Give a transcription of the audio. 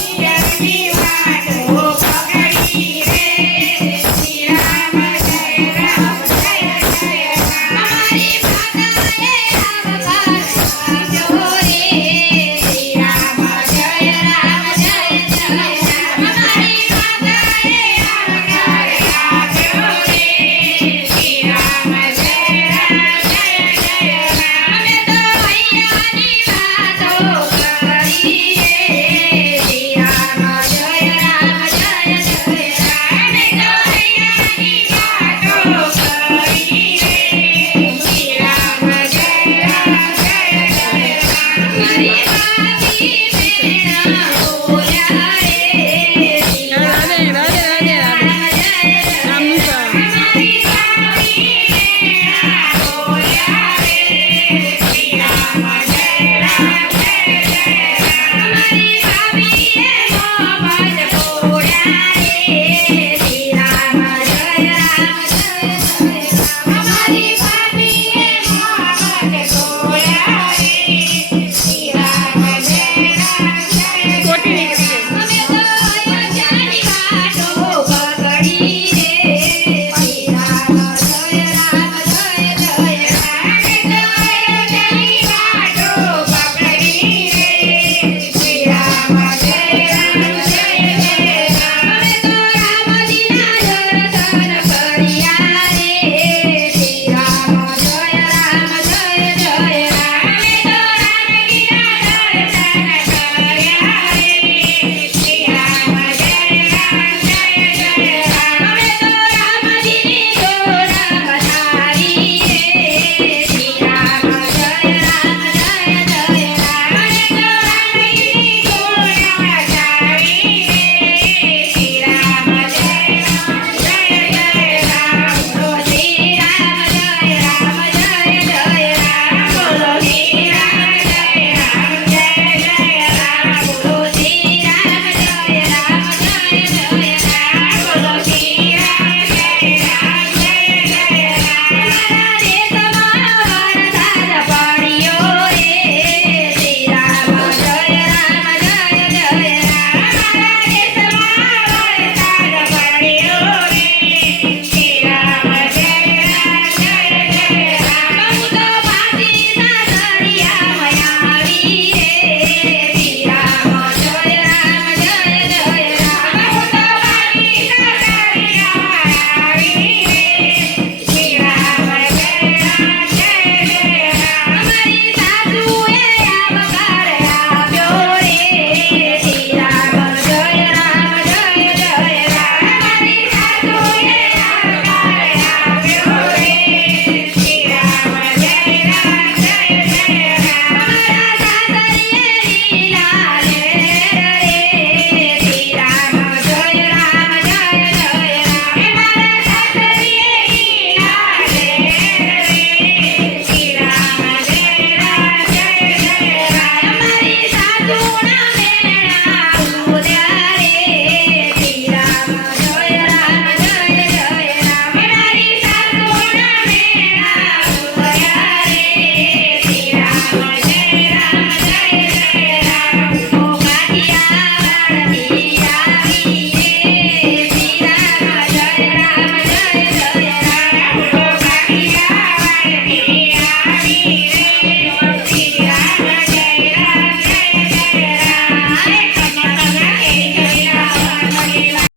Yes, we are.